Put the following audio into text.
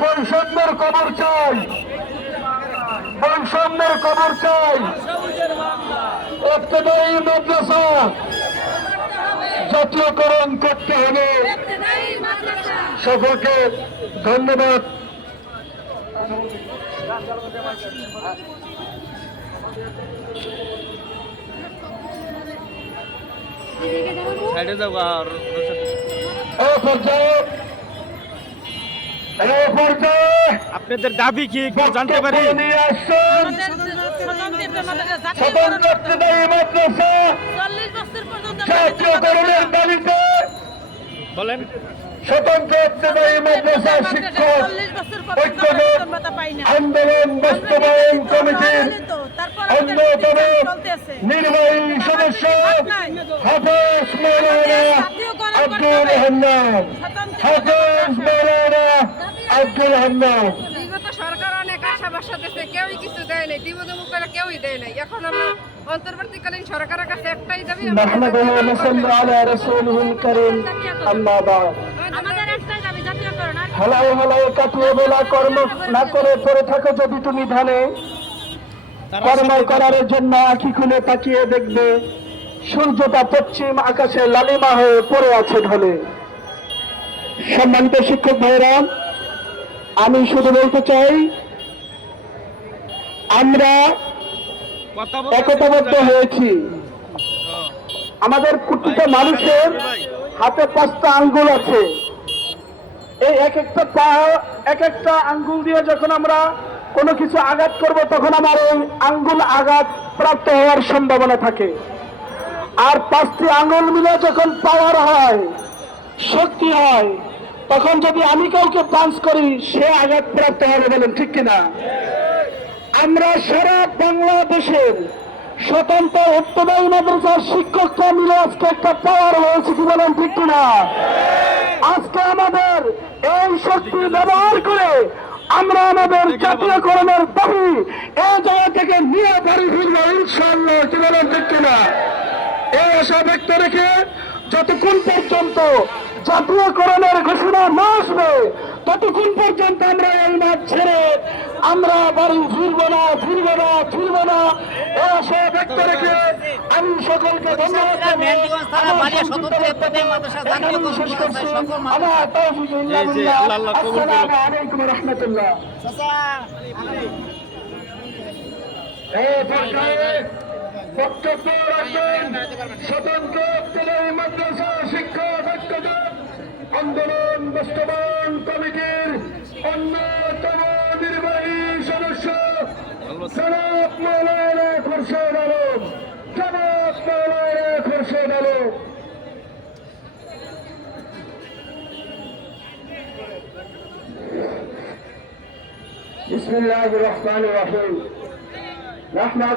বৈষম্যের কবর চাই। বৈষম্যের কবর চাই। মাদ্রাসা জাতীয়করণ করতে হবে। সকলকে ধন্যবাদ। সাইডে যাও আর আপনাদের দাবি কি একটু জানতে পারি? বক্তব্য নিয়ে আসছেন স্বতন্ত্র ইবতেদায়ী মাদ্রাসা জাতীয়করণের দাবিতে বলেন স্বতন্ত্র ইবতেদায়ী মাদ্রাসা শিক্ষক ঐক্যজোট আন্দোলন বাস্তবায়ন কমিটির অন্যতম নির্বাহী সদস্য হাফেজ মৌলানা আব্দুল হাফেজ মৌলানা আব্দুল অন্তর্বর্তীকালীন সরকারের কাছে একটাই কাটিয়ে বেলা কর্ম না করে পরে থাকো যদি তুমি ধানে। কর্ম করার জন্য আখি খুলে তাকিয়ে দেখবে সূর্যটা পশ্চিম আকাশে লালিমা হয়ে পড়ে আছে ঢলে। সম্মানিত শিক্ষক ভাইরা আমি শুধু বলতে চাই আমরা একতাবদ্ধ হয়েছি। আমাদের প্রতিটা মানুষের হাতে পাঁচটা আঙ্গুল আছে। এই এক একটা পা এক একটা আঙ্গুল দিয়ে যখন আমরা কোনো কিছু আঘাত করব তখন আমার ওই আঙ্গুল আঘাত প্রাপ্ত হওয়ার সম্ভাবনা থাকে। আর পাঁচটি আঙ্গুল মিলে যখন পাওয়ার হয়, শক্তি হয়, তখন যদি আমি কাউকে পাঞ্চ করি, সে আঘাত প্রাপ্ত হবে বলেন ঠিক কিনা? আমরা সারা বাংলাদেশের স্বতন্ত্র উত্তদায়ী মাদ্রাসার শিক্ষকরা মিলে আজকে একটা পাওয়ার হয়েছে কি বলেন ঠিক কিনা? আজকে আমাদের এই শক্তি ব্যবহার করে আমরা আমাদের জাতীয়করণের দাবি এই জায়গা থেকে নিয়ে বাড়ি ফিরবো ইনশাল্লাহ কি না ঠিক কিনা এই আশা ব্যক্ত রেখে যতক্ষণ পর্যন্ত জাতীয়করণের ঘোষণা না আসবে, ততক্ষণ পর্যন্ত আমরা এই মাঠ ছেড়ে আমরা বাড়ি ফিরবো না ফিরবো না ফিরবো না। আশা ব্যক্ত রেখে আমি সকলকে ধন্যবাদ আলাইকুম রহমতুল্লাহ। বক্তব্য রাখবেন। স্বতন্ত্র মাদ্রাসা শিক্ষা আন্দোলন বাস্তবায়ন জনাব মৌলানা খুরশেদ আলম জনাব মৌলানা খুরশেদ আলম بسم الله الرحمن الرحيم نحمد